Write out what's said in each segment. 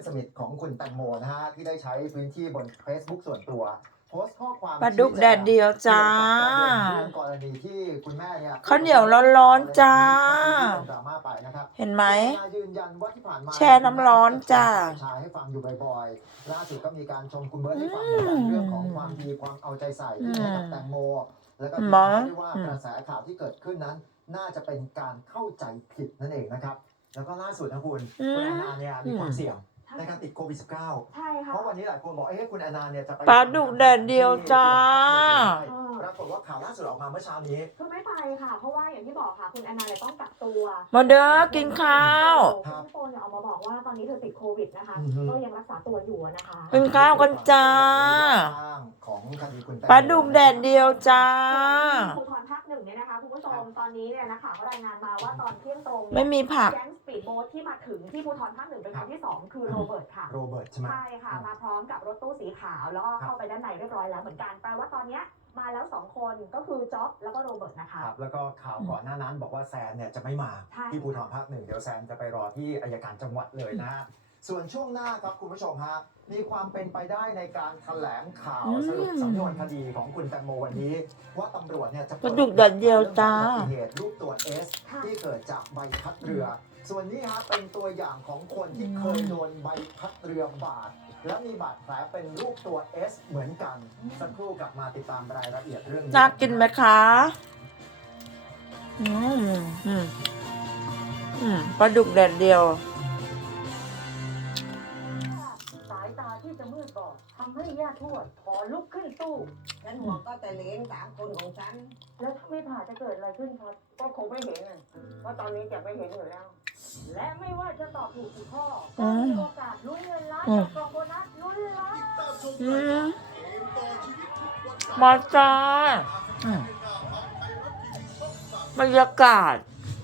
อนสนิทของคุณแตงโมนะฮะที่ได้ใช้พื้นที่บน Facebook ส่วนตัวโพสต์ข้อความปลาดุกแดดเดียวจ้าเรื่องกรณีที่คุณแม่เนี่ยข้าวเหนียวร้อนๆจ้าเป็นดราม่าไปนะครับเห็นไหมยืนยันว่าที่ผ่านมาแช่น้ำร้อนจ้าชายให้ฟังอยู่บ่อยๆล่าสุดก็มีการชมคุณเบิร์ตให้ฟังเหมือนกันเรื่องของความดีความเอาใจใส่ที่ให้กับแตงโม แล้วก็หมอทิ้งท้ายด้วยว่ากระแสข่าวที่เกิดขึ้นนั้น น่าจะเป็นการเข้าใจผิดนั่นเองนะครับ แล้วก็ล่าสุดนะคุณอืมคุณแอนนาเนี่ยมีความเสี่ยง ในการติดโควิด -19 ใช่เพค่ะราะวันนี้หลายคนบอกเอ๊ะคุณแอนนาเนี่ยจะไปปลาดุกแดดเดียวจ้าปรากฏว่าข่าวล่าสุดออกมาเมื่อเช้านี้ คือไม่ไปค่ะ เพราะว่าอย่างที่บอกค่ะ คุณแอนนาเนี่ยต้องกักตัวมาเด้อกินข้าวครับคุณโปเนี่ยออกมาบอกว่าตอนนี้เธอติดโควิดนะคะ อือฮึ ก็ยังรักษาตัวอยู่นะคะ กินข้าวกันจ้า ของคดีคุณแตงโมปลาดุกแดดเดียวจ้าภูธรภาคหนึ่ง เนี่ยนะคะคุณผู้ชมตอนนี้เนี่ยนะคะเขารายงานมาว่าตอนเที่ยงตรงไม่มีผัก แก๊งสปีดโบ๊ทที่มาถึงที่ภูธรภาคหนึ่งเป็นคนที่สองคือโรเบิร์ตค่ะ โรเบิร์ตใช่ไหม ใช่ค่ะ มาพร้อมกับรถตู้สีขาวแล้วก็เข้าไปด้านในเรียบร้อยแล้วเหมือนกันแปลว่าตอนเนี้ยมาแล้วสองคนก็คือจ๊อบแล้วก็โรเบิร์ตนะคะ ครับแล้วก็ข่าวก่อนหน้านั้นบอกว่าแซนเนี่ยจะไม่มาใช่ ที่ภูธรภาคหนึ่งเดี๋ยวแซนจะไปรอที่อายการจังหวัดเลยนะฮะ ส่วนช่วงหน้าครับคุณผู้ชมฮะมีความเป็นไปได้ในการแถลงข่าวอืมสรุปสำนวนคดีของคุณแตงโมวันนี้ ว่าตำรวจเนี่ยจะปลาดุกแดดเดียวจ้าเรื่องของอุบัติเหตุรูปตัวเอสค่ะที่เกิดจากใบพัดเรือ ส่วนนี้ฮะเป็นตัวอย่างของคนที่เคยโดนใบพัดเรือบาดและมีบาดแผลเป็นรูปตัว S เหมือนกันสักครู่กลับมาติดตามรายละเอียดเรื่องนี้น่ากินไหมคะอืมอืมอืมปลาดุกแดดเดียว ทวดขอลุกขึ้นตู้ ฉันห่วงก็แต่เหลนสามคนของฉัน แล้วถ้าไม่ผ่าจะเกิดอะไรขึ้นครับ ก็คงไม่เห็นอะเพราะตอนนี้จะไม่เห็นอยู่แล้ว และไม่ว่าจะตอบถูกกี่ข้ออืก็มมีโอกาสลุ้นเงินล้านอืมกับกล่องโบนัสลุ้นล้านอืมมาจ้าอืมบรรยากาศ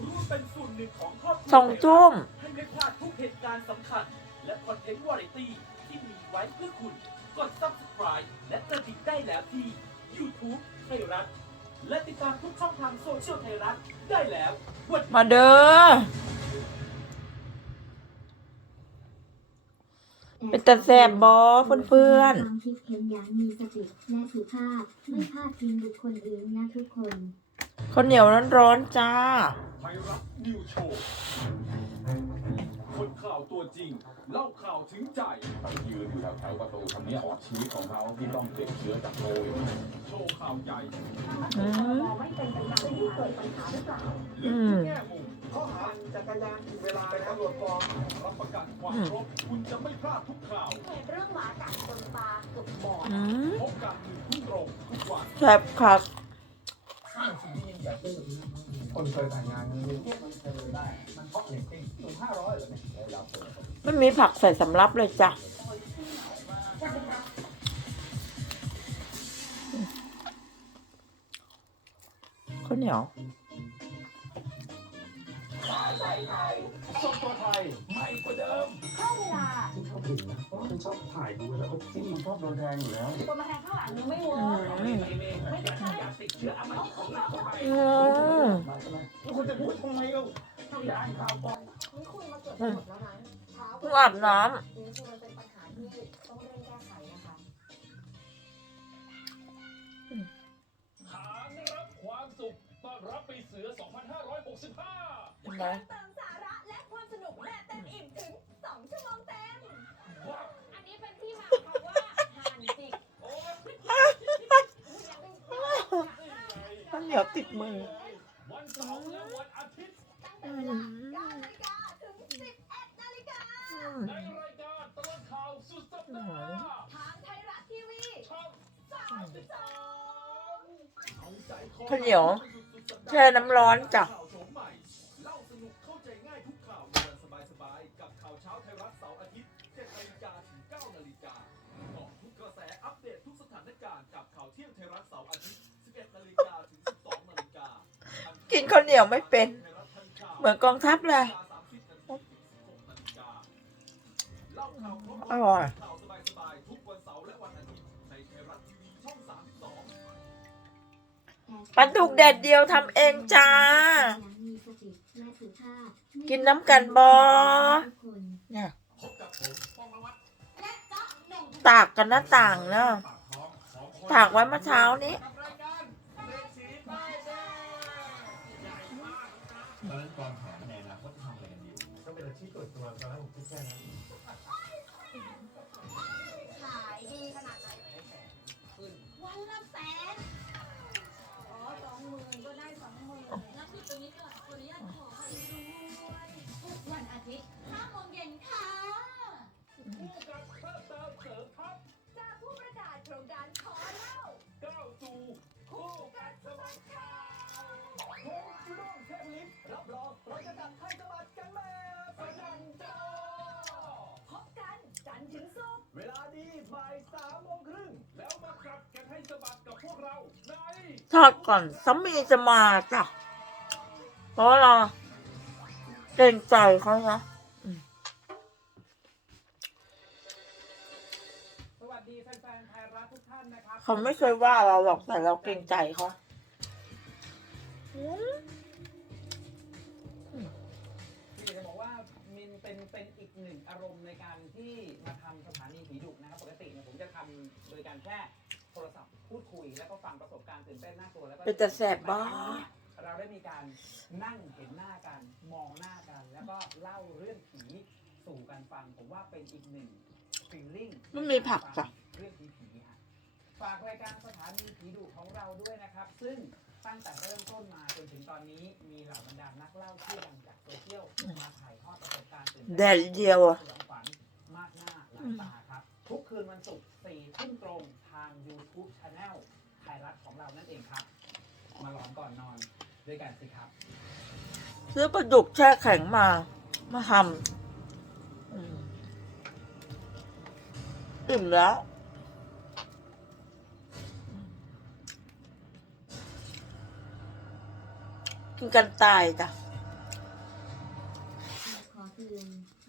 ร่วมเป็นส่วนหนึ่งของครอบครัวสองทุ่มให้ไม่พลาดทุกเหตุการณ์สำคัญ และคอนเทนต์วาไรตี้ที่มีไว้เพื่อคุณ กด subscribe และกระดิ่งได้แล้วที่ YouTube ไทยรัฐ และติดตามทุกช่องทางโซเชียลไทยรัฐได้แล้ววันนี้มาเด้อเป็นตาแสบบอเพื่อนความคิดเห็นอย่างมีสติและสุภาพไม่พลาดพิงบุคคลอื่นนะทุกคนๆข้าวเหนียวร้อนๆจ้า ไทยรัฐนิวโชว์คนข่าวตัวจริง เล่าข่าวถึงใจเขายืนอยู่แถวๆประตูทางนี้ของชีวิตของเขาที่ต้องติดเชื้อจากโควิดโชว์ข่าวใหญ่อืมไม่เป็นไปตามที่เกิดปัญหาหรือเปล่าลึกอืทุมกแง่มุมข้อหาจักรยานเวลาเป็นตำรวจปลอมรับประกันความครบคุณจะไม่พลาดทุกข่าวเหตุเรื่องหมากัดคนตาเกือบบอดอืมพบกันหนึ่งทุ่มตรงทุกวันแซ่บคักคนเคยแต่งงานกันเนี่ยมันเคยได้มันเพราะเรตติ้งถึงห้าร้อยเลยเนี่ยเวลาเปิด ไม่มีผักใส่สำรับเลยจ้ะข้าวเหนียวสดตัวไทยใหม่กว่าเดิมเข้าเวลาที่ชอบกินนะเพราะว่าฉันชอบถ่ายดูแล้วก็จิ้มมันชอบโดนแทงอยู่แล้วตัวมาแทงข้างหลังยังไม่เวิร์กอืมไม่ใช่อยากติดเชื้ออะไรของเราเข้าไปอืมมาใช่ไหมคุณจะพูดทำไมเราต้องย้ายข่าวก่อนนี่คุยมา เกือบหมดแล้วนะเช้าเพิ่งอาบน้นี่คือมันเป็นปัญหาที่ต้องเร่งแก้ไขนะคะขานรับความสุขต้อนรับปีเสือ 2565ำเห็นไหมเติมสาระและความสนุกแบบเต็มอิ่มถึง 2 ชั่วโมงเต็มว้าวอันนี้เป็นที่มาของคำว่าห่านจิกโอ้ยข้าวเหนียวติดมือ วันเสาร์และวันอาทิตย์ เวลา9นาฬิกาถึง11นาฬิกาในรายการตลอดข่าวสุดสัปดาห์ทางไทยรัฐทีวีช่อง32เอาใจคอข้าวเหนียวแช่น้ำร้อนจ้ะ ข่าวโฉมใหม่เล่าสนุกเข้าใจง่ายทุกข่าวเดินสบายๆกับข่าวเช้าไทยรัฐเสาร์อาทิตย์7นาฬิกาถึง9นาฬิกาเกาะทุกกระแสอัปเดตทุกสถานการณ์กับข่าวเที่ยงไทยรัฐเสาร์อาทิตย์11นาฬิกาถึง12นาฬิกากินข้าวเหนียวไม่เป็น เหมือนกองทัพเลย อร่อยปลาดุกแดดเดียวทำเองจ้า กินน้ำกันบอเนี่ยตากกันหน้าต่างเนาะตากไว้เมื่อเช้านี้ ตอนนั้นวางแผนในอนาคตจะทำอะไรกันดีก็เป็นอาชีพส่วนตัวตอนนั้นผมคิดแค่นั้นขายดีขนาดไหนวันละแสน อ๋อสองหมื่นก็ได้สองหมื่นแล้วคือตรงนี้ก็ขออนุญาต ทอดก่อนสามีจะมาจ้ะเพราะว่าเราเกรงใจเขานะสวัสดีแฟนๆไทยรัฐทุกท่านนะครับเขาไม่เคยว่าเราหรอกแต่เราเกรงใจเขาอืมคือจะบอกว่ามินเป็นเป็นอีกหนึ่งอารมณ์ในการที่มาทำสถานีผีดุนะครับ ปกติเนี่ยผมจะทำโดยการแค่โทรศัพท์ พูดคุยแล้วก็ฟังประสบการณ์ตื่นเต้นน่ากลัวแล้วก็เป็นแต่แสบบ้า เราได้มีการนั่งเห็นหน้ากันมองหน้ากัน แล้วก็เล่าเรื่องผีสู่กันฟังผมว่าเป็นอีกหนึ่งฟีลลิ่งไม่มีผักจ้ะ เรื่องผีผีๆฮะฝากรายการสถานีผีดุของเราด้วยนะครับ ซึ่งตั้งแต่เริ่มต้นมาจนถึงตอนนี้มีเหล่าบรรดานักเล่าชื่อดังจากโซเชียลมาถ่ายทอดประสบการณ์ตื่นเต้น แดดเดียวอะ สยองขวัญมากหน้าหลายตาครับ ทุกคืนวันศุกร์สี่ทุ่มตรงทาง YouTube Channel ไทยรัฐของเรานั่นเองครับ มาหลอนก่อนนอนด้วยกันสิครับซื้อปลาดุกแช่แข็งมา มาทำอืมอิ่มแล้ว กินกันตายจ้ะ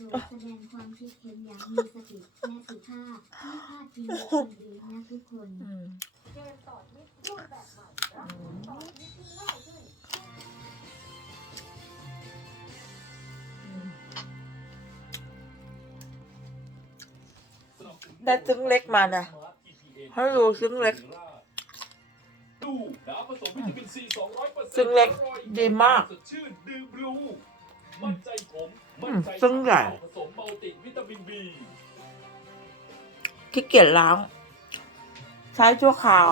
ดแสดงความคิดเห็นอย่างมีสติและสุภาพไม่พลาดพิงบุคคลอื่นนะทุกคนอืมเกมต่อชีวิตรูปแบบใหม่รับต่อชีวิตที่ง่ายขึ้นได้ซึ้งเล็กมานะให้ดูซึ้งเล็ก ดูน้ำผสมวิตามินซี200%ซึ้งเล็กดีมาก สดชื่นดื่มบลู มั่นใจผมมั่นใจอืมซึ้งใหญ่ผสมมัลติวิตามินบีขี้เกียจล้าง ใช้ชั่วคราว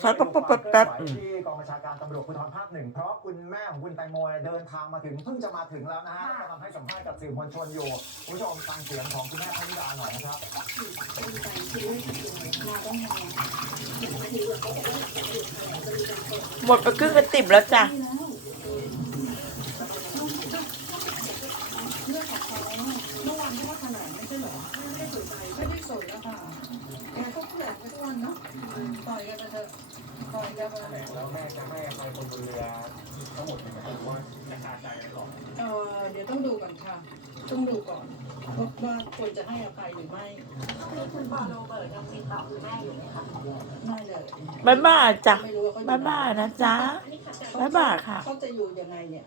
ใช้แป๊บแป๊บแป๊บไปที่กองบัญชาการตำรวจภูธรภาคหนึ่งเพราะคุณแม่ของคุณแตงโมเนี่ยเดินทางมาถึงเพิ่งจะมาถึงแล้วนะฮะแล้วก็ทำให้สัมภาษณ์กับสื่อมวลชนอยู่คุณผู้ชมฟังเสียงของคุณแม่พนิดาหน่อยนะครับหมดไปครึ่งกระติบแล้วจ้ะ เมื่อวานที่ว่าขนาดไม่ใช่เหรอไม่ได้สนใจไม่ได้สนแล้วค่ะแกก็เพื่อนกันทุกวันเนาะปล่อยกันไปเถอะปล่อยกันไปเถอะ แล้วแม่จะให้อภัยคนบนเรือทั้งหมดไหมหรือว่าจะคาใจกันก่อนเออเดี๋ยวต้องดูก่อนค่ะ ต้องดูก่อนว่าว่าควรจะให้อภัยหรือไม่มีคุณปอโรเบิร์ตยังมีต่อคุณแม่อยู่ไหมคะไม่เลยบ๊ายบายจ้ะไม่รู้ว่าเขอยู่บ๊ายบายนะจ๊ะบ๊ายบายค่ะ เขาจะอยู่ยังไงเนี่ย